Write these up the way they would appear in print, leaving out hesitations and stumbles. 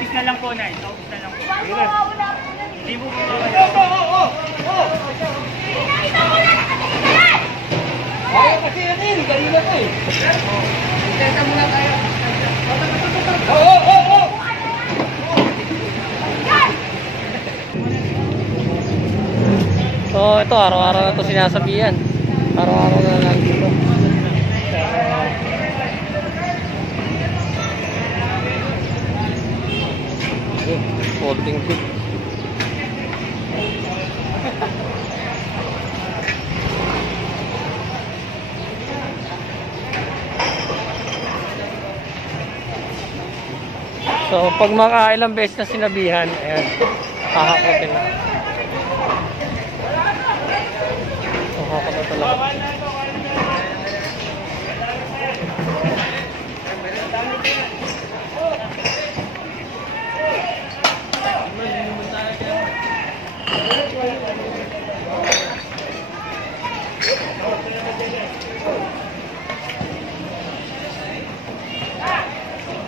office na lang po, Nay. Sa office na lang po. Hindi mo po. Ayaw kasi natin, kanina ko eh. Tenta muna tayo. So ito, araw-araw na ito sinasabihan. Araw-araw na lang dito. Folding bit. So pag makailang beses na sinabihan, ayan, kakakotin na. Kakakot na talaga.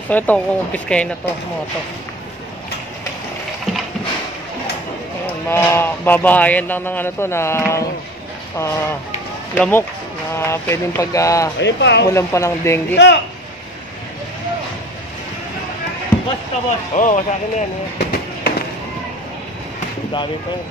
So ito, kukumpiskahin na to, mga to. Ayan, mababahayan lang ng ano to, ng lamok na pwedeng pag mulan pa ng dengue. Basta, boss. Oo, sa akin na yan. Dami pa yun.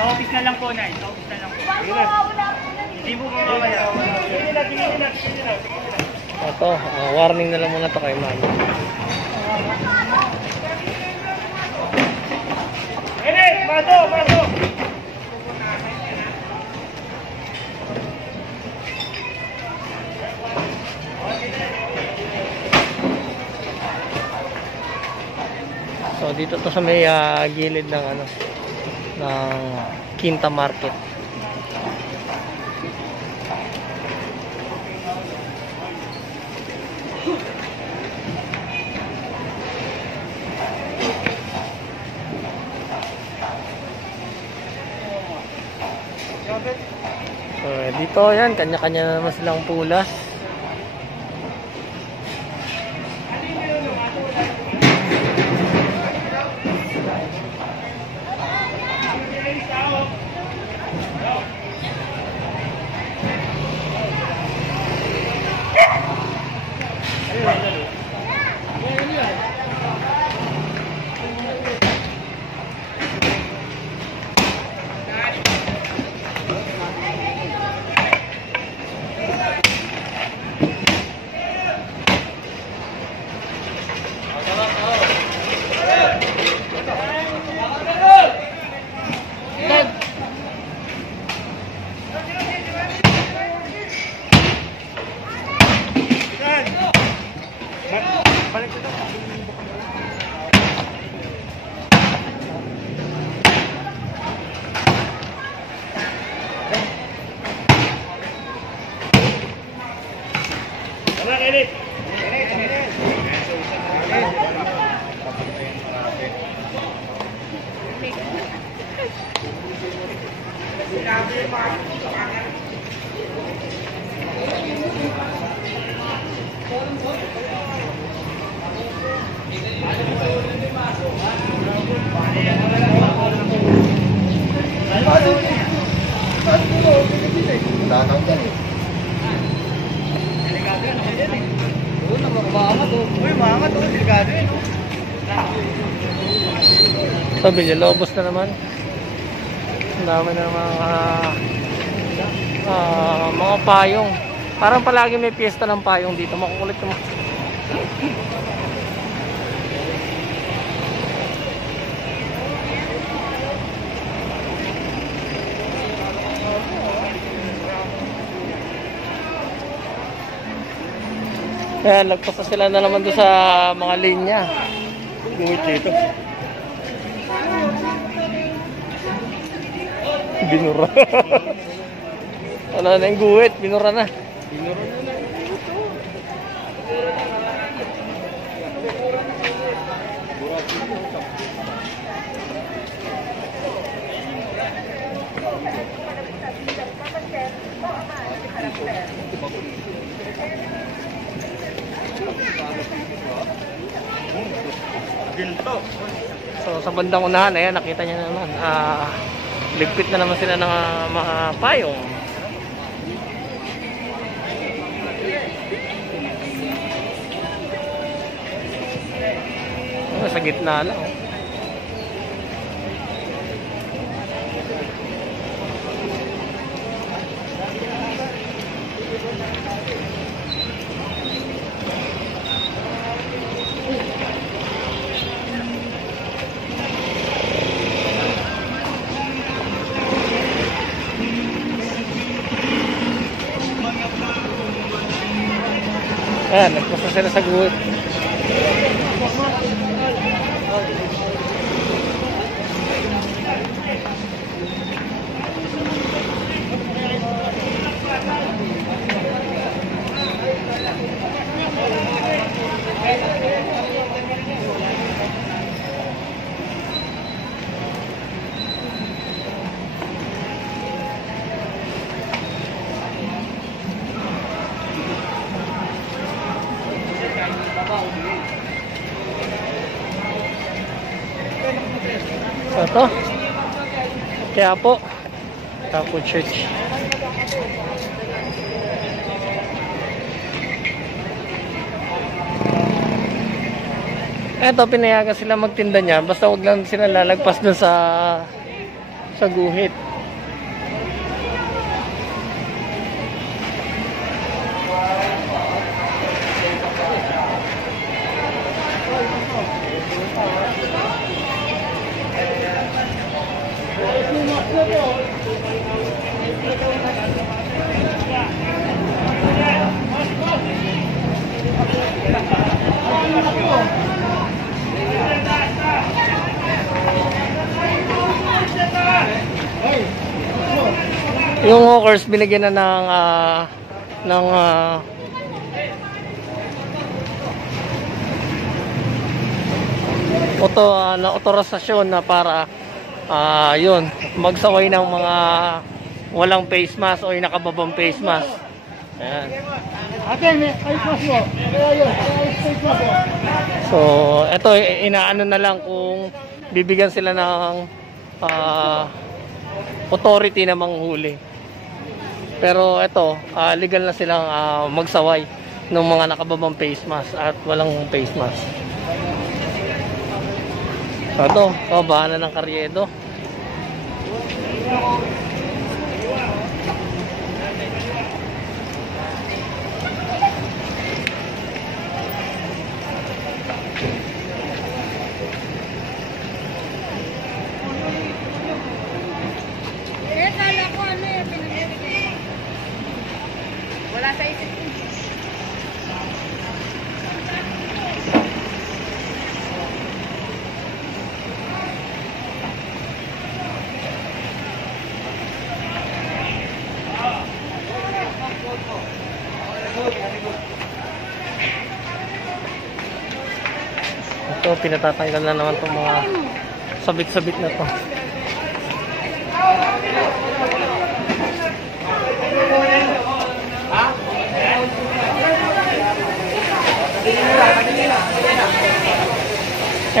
Sa office na lang po, Nay. Sa office na lang po. Hindi mo po. Ito, warning na lang muna to kay mama. Mato! So dito to sa may gilid ng ano, ng Quinta Market. So dito yan, kanya-kanya naman silang pulas. So, Villalobos na naman. Ang dami na mga payong. Parang palagi may piyesta ng payong dito. Makukulit naman. Kaya lagpas sila na naman doon sa mga linya. Gumit dito. Binura. Wala na yung guhit, binura na. So sa bandang unahan, ayan, nakita niya naman, ligpit na naman sila ng mga payong. Sa gitna lang. Ayan, nagpasa sila sa guhit. So ito, kaya po Tapo Church. Eto, pinayagan sila magtinda niya, basta huwag lang sila lalagpas dun sa guhit. Yung hawkers binigyan na ng otorisasyon na para yun, magsaway ng mga walang face mask o yung nakababang face mask. Ayan. So, ito inaano na lang kung bibigyan sila ng authority na manghuli. Pero ito, legal na silang magsaway ng mga nakababang face mask at walang face mask. So ito, bahala ng Karyedo. Wala sa isip ko. Ito, pinatatanggal na naman itong mga sabit-sabit na to.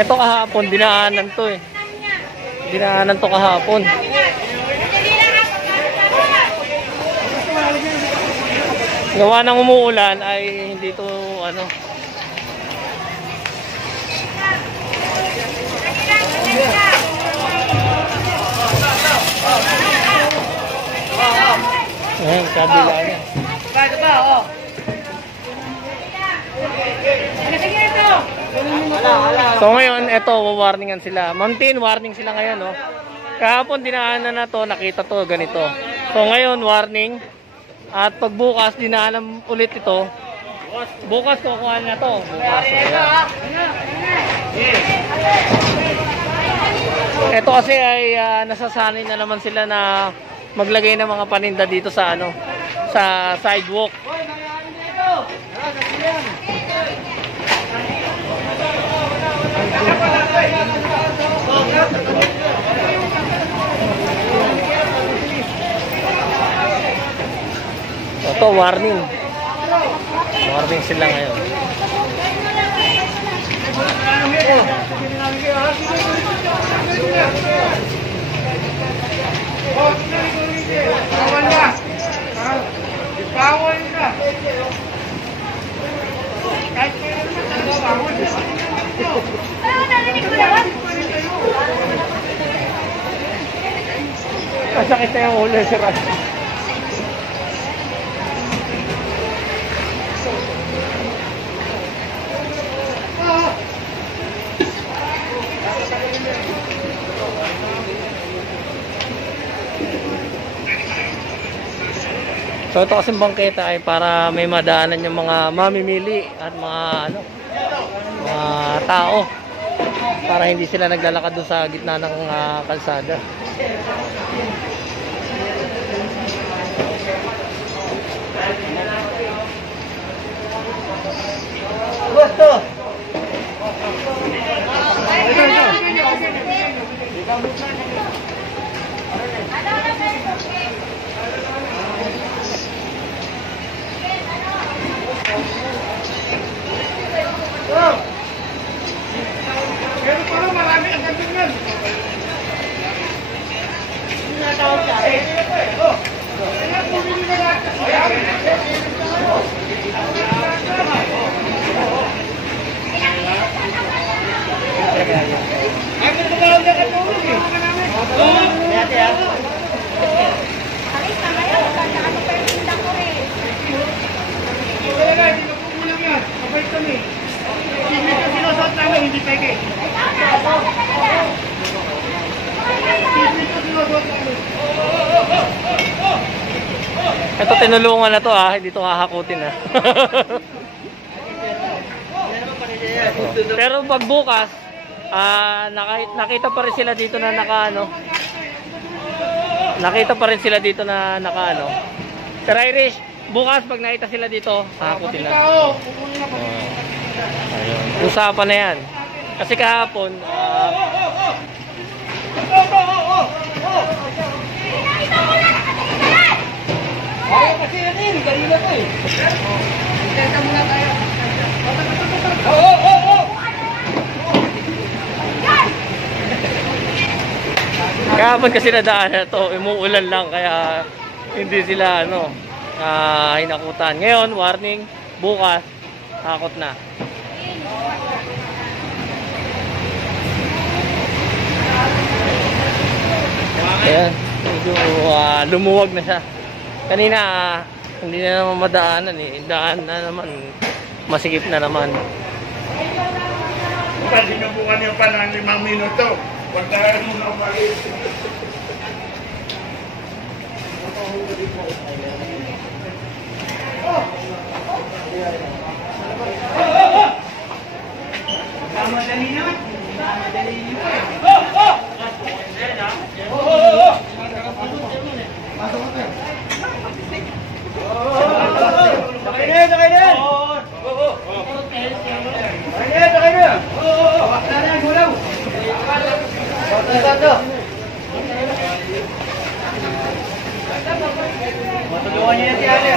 Ito kahapon, dinaanan to eh. Dinaanan to kahapon. Gawa ng umuulan ay hindi to ano. Ayan, kabila niya. So ngayon, eto, warningan sila. Mountain, warning sila ngayon, no? Kahapon, dinaanan na to, nakita to, ganito. So ngayon, warning. At pagbukas, dinaanan ulit ito. Bukas, kukuha na to. Bukas, ito kasi ay nasasanay na naman sila na maglagay ng mga paninda dito sa ano, sa sidewalk. Hoy, nangyari dito. Yan. Ito, warning. Warning sila ngayon. Bawal na. Masakit na yung ulo, sir. So ito kasing bangketa ay para may madaanan yung mga mamimili at mga ano, mga tao para hindi sila naglalakad doon sa gitna ng kalsada. Gusto. Pero parang marami ang ganyan. Tinatawag ka eh. Ito tinulungan na to hindi to hahakutin Pero pag bukas, nakita pa rin sila dito na nakita pa rin sila dito na Sir Irish, bukas pag nakita sila dito, hahakutin na. Ayun. Usapan na yan. Kasi kahapon, Ayaw kasi natin, kanina to eh. Teka muna tayo. kahapon kasi nadaan na to, umuulan lang kaya hindi sila hinakutan. Ngayon, warning, bukas, takot na. Ayan, medyo lumuwag na siya. Kanina, hindi na naman madaanan daan na naman, masikip na naman. Bukan sinubukan yung pa ng 5 minuto. Pagkaraan mo na umalis. Madali na. Madali na. Matulungan niya si Ale.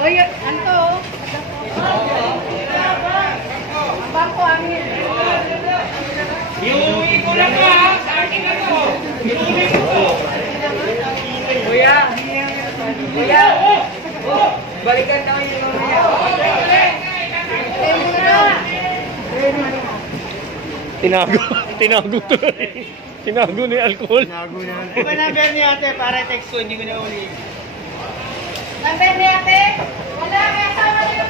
Oy, anto. Bangko amin. Iuwi ko lang ha, sa akin ako. Iuwi ko. Kuya. Balikan tayo yung mamaya. Tinago to. Tinago ni alcohol. Di ba number niya ate para text ko, hindi ko na uli. Number ni ate? Wala, may asawa niyo.